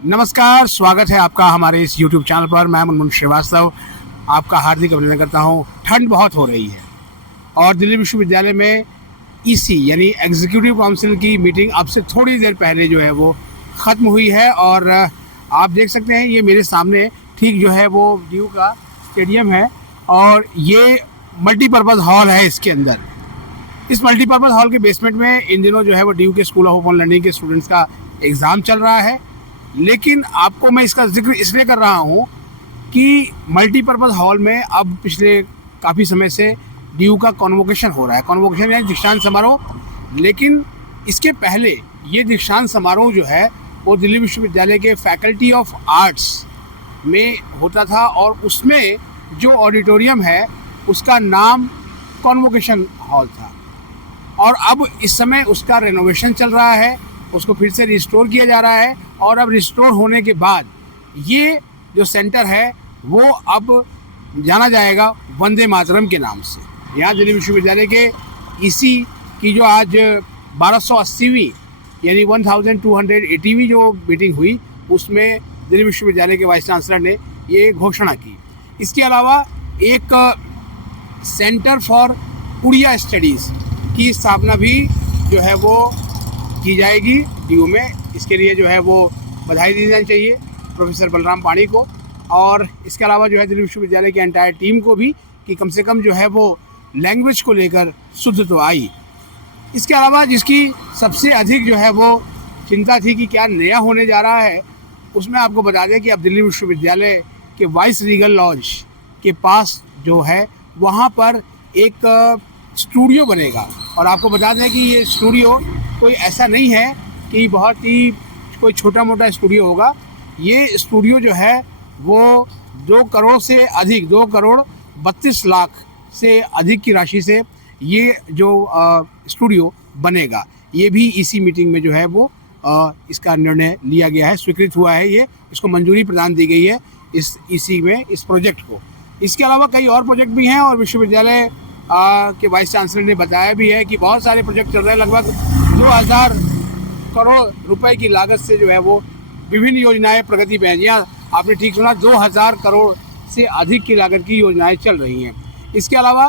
नमस्कार, स्वागत है आपका हमारे इस YouTube चैनल पर। मैं मुनमुन श्रीवास्तव आपका हार्दिक अभिनंदन करता हूँ। ठंड बहुत हो रही है और दिल्ली विश्वविद्यालय में ईसी यानी एग्जीक्यूटिव काउंसिल की मीटिंग अब से थोड़ी देर पहले जो है वो ख़त्म हुई है और आप देख सकते हैं ये मेरे सामने ठीक जो है वो ड्यू का स्टेडियम है और ये मल्टीपर्पज़ हॉल है। इसके अंदर इस मल्टीपर्पज़ हॉल के बेसमेंट में इन दिनों जो है वो ड्यू के स्कूल ऑफ ओपन लर्निंग के स्टूडेंट्स का एग्ज़ाम चल रहा है। लेकिन आपको मैं इसका जिक्र इसलिए कर रहा हूँ कि मल्टीपर्पज़ हॉल में अब पिछले काफ़ी समय से ड्यू का कॉन्वोकेशन हो रहा है। कॉन्वोकेशन यानी दीक्षांत समारोह। लेकिन इसके पहले ये दीक्षांत समारोह जो है वो दिल्ली विश्वविद्यालय के फैकल्टी ऑफ आर्ट्स में होता था और उसमें जो ऑडिटोरियम है उसका नाम कॉन्वोकेशन हॉल था और अब इस समय उसका रेनोवेशन चल रहा है, उसको फिर से रिस्टोर किया जा रहा है और अब रिस्टोर होने के बाद ये जो सेंटर है वो अब जाना जाएगा वंदे मातरम के नाम से। यहाँ दिल्ली विश्वविद्यालय के ईसी की जो आज 1280वीं यानी 1280वीं जो मीटिंग हुई उसमें दिल्ली विश्वविद्यालय के वाइस चांसलर ने ये घोषणा की। इसके अलावा एक सेंटर फॉर उड़िया स्टडीज़ की स्थापना भी जो है वो की जाएगी ड्यू में। इसके लिए जो है वो बधाई दी जानी चाहिए प्रोफेसर बलराम पाणी को और इसके अलावा जो है दिल्ली विश्वविद्यालय की एंटायर टीम को भी कि कम से कम जो है वो लैंग्वेज को लेकर शुद्ध तो आई। इसके अलावा जिसकी सबसे अधिक जो है वो चिंता थी कि क्या नया होने जा रहा है, उसमें आपको बता दें कि अब दिल्ली विश्वविद्यालय के वाइस रीगल लॉज के पास जो है वहाँ पर एक स्टूडियो बनेगा। और आपको बता दें कि ये स्टूडियो कोई ऐसा नहीं है कि बहुत ही कोई छोटा मोटा स्टूडियो होगा। ये स्टूडियो जो है वो 2 करोड़ से अधिक 2 करोड़ 32 लाख से अधिक की राशि से ये जो स्टूडियो बनेगा। ये भी इसी मीटिंग में जो है वो इसका निर्णय लिया गया है, स्वीकृत हुआ है। ये इसको मंजूरी प्रदान दी गई है इस इसी में इस प्रोजेक्ट को। इसके अलावा कई और प्रोजेक्ट भी हैं और विश्वविद्यालय के वाइस चांसलर ने बताया भी है कि बहुत सारे प्रोजेक्ट चल रहे हैं। लगभग 2000 करोड़ रुपए की लागत से जो है वो विभिन्न योजनाएं प्रगति पे हैं। जी हाँ, आपने ठीक सुना, 2000 करोड़ से अधिक की लागत की योजनाएं चल रही हैं। इसके अलावा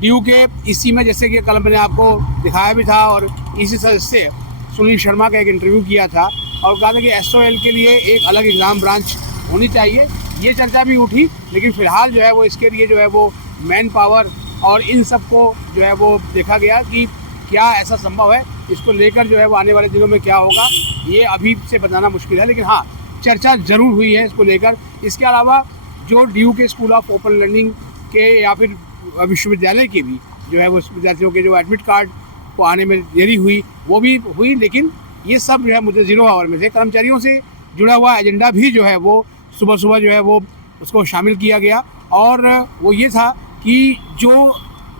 ड्यू के इसी में जैसे कि कल मैंने आपको दिखाया भी था और इसी सदस्य सुनील शर्मा का एक इंटरव्यू किया था और कहा था कि SOL के लिए एक अलग एग्ज़ाम ब्रांच होनी चाहिए। ये चर्चा भी उठी, लेकिन फ़िलहाल जो है वो इसके लिए जो है वो मैन पावर और इन सब को जो है वो देखा गया कि क्या ऐसा संभव है। इसको लेकर जो है वो आने वाले दिनों में क्या होगा ये अभी से बताना मुश्किल है, लेकिन हाँ चर्चा ज़रूर हुई है इसको लेकर। इसके अलावा जो ड्यू के स्कूल ऑफ ओपन लर्निंग के या फिर विश्वविद्यालय के भी जो है वो विद्यार्थियों के जो एडमिट कार्ड को आने में देरी हुई वो भी हुई, लेकिन ये सब जो है मुझे 0 आवर में से कर्मचारियों से जुड़ा हुआ एजेंडा भी जो है वो सुबह सुबह जो है वो उसको शामिल किया गया और वो ये था कि जो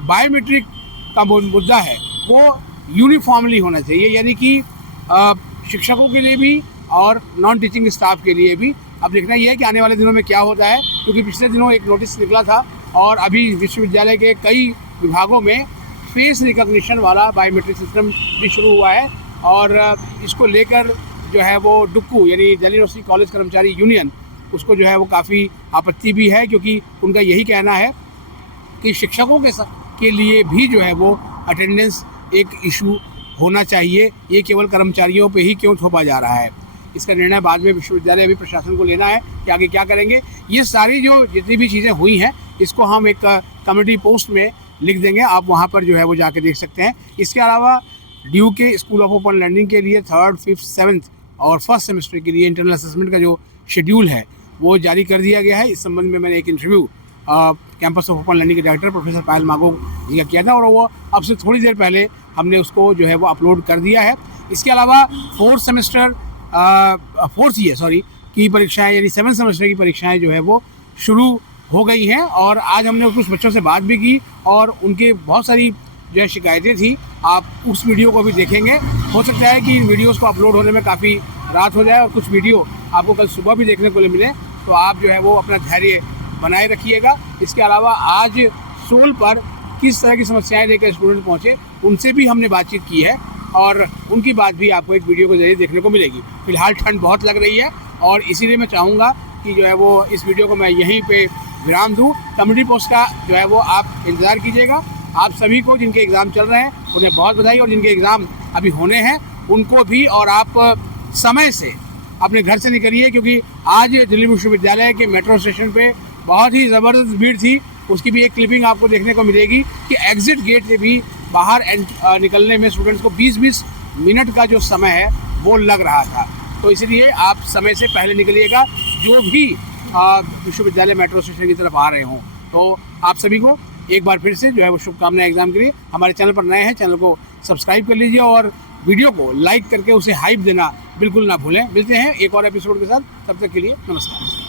बायोमेट्रिक का मुद्दा है वो यूनिफॉर्मली होना चाहिए, यानी कि शिक्षकों के लिए भी और नॉन टीचिंग स्टाफ के लिए भी। अब देखना ये है कि आने वाले दिनों में क्या होता है, क्योंकि पिछले दिनों एक नोटिस निकला था और अभी विश्वविद्यालय के कई विभागों में फेस रिकॉग्निशन वाला बायोमेट्रिक सिस्टम भी शुरू हुआ है और इसको लेकर जो है वो डुक्कू यानी दिल्ली यूनिवर्सिटी कॉलेज कर्मचारी यूनियन उसको जो है वो काफ़ी आपत्ति भी है, क्योंकि उनका यही कहना है कि शिक्षकों के लिए भी जो है वो अटेंडेंस एक इशू होना चाहिए। ये केवल कर्मचारियों पे ही क्यों थोपा जा रहा है। इसका निर्णय बाद में विश्वविद्यालय भी प्रशासन को लेना है कि आगे क्या करेंगे। ये सारी जो जितनी भी चीज़ें हुई हैं इसको हम एक कम्युनिटी पोस्ट में लिख देंगे, आप वहाँ पर जो है वो जाके देख सकते हैं। इसके अलावा ड्यू के स्कूल ऑफ ओपन लर्निंग के लिए 3rd, 5th, 7th और 1st सेमेस्टर के लिए इंटरनल असेसमेंट का जो शेड्यूल है वो जारी कर दिया गया है। इस संबंध में मैंने एक interview campus of open learning के डायरेक्टर प्रोफेसर पायल मागो जी का किया था और वो अब से थोड़ी देर पहले हमने उसको जो है वो अपलोड कर दिया है। इसके अलावा 4th ईयर की परीक्षाएं यानी 7th सेमेस्टर की परीक्षाएं जो है वो शुरू हो गई हैं और आज हमने कुछ बच्चों से बात भी की और उनके बहुत सारी जो है शिकायतें थी। आप उस वीडियो को भी देखेंगे। हो सकता है कि इन वीडियोज़ को अपलोड होने में काफ़ी रात हो जाए और कुछ वीडियो आपको कल सुबह भी देखने को मिले, तो आप जो है वो अपना धैर्य बनाए रखिएगा। इसके अलावा आज सोल पर किस तरह की समस्याएं लेकर स्टूडेंट पहुँचे उनसे भी हमने बातचीत की है और उनकी बात भी आपको एक वीडियो के जरिए देखने को मिलेगी। फिलहाल ठंड बहुत लग रही है और इसीलिए मैं चाहूँगा कि जो है वो इस वीडियो को मैं यहीं पे विराम दूँ। कम्युनिटी पोस्ट का जो है वो आप इंतज़ार कीजिएगा। आप सभी को जिनके एग्ज़ाम चल रहे हैं उन्हें बहुत बधाई, और जिनके एग्ज़ाम अभी होने हैं उनको भी। और आप समय से अपने घर से निकलिए, क्योंकि आज दिल्ली विश्वविद्यालय के मेट्रो स्टेशन पे बहुत ही ज़बरदस्त भीड़ थी। उसकी भी एक क्लिपिंग आपको देखने को मिलेगी कि एग्ज़िट गेट से भी बाहर निकलने में स्टूडेंट्स को 20-20 मिनट का जो समय है वो लग रहा था। तो इसलिए आप समय से पहले निकलिएगा जो भी विश्वविद्यालय मेट्रो स्टेशन की तरफ आ रहे हों। तो आप सभी को एक बार फिर से जो है वो शुभकामनाएं एग्ज़ाम के लिए। हमारे चैनल पर नए हैं, चैनल को सब्सक्राइब कर लीजिए और वीडियो को लाइक करके उसे हाइप देना बिल्कुल ना भूलें। मिलते हैं एक और एपिसोड के साथ, तब तक के लिए नमस्कार।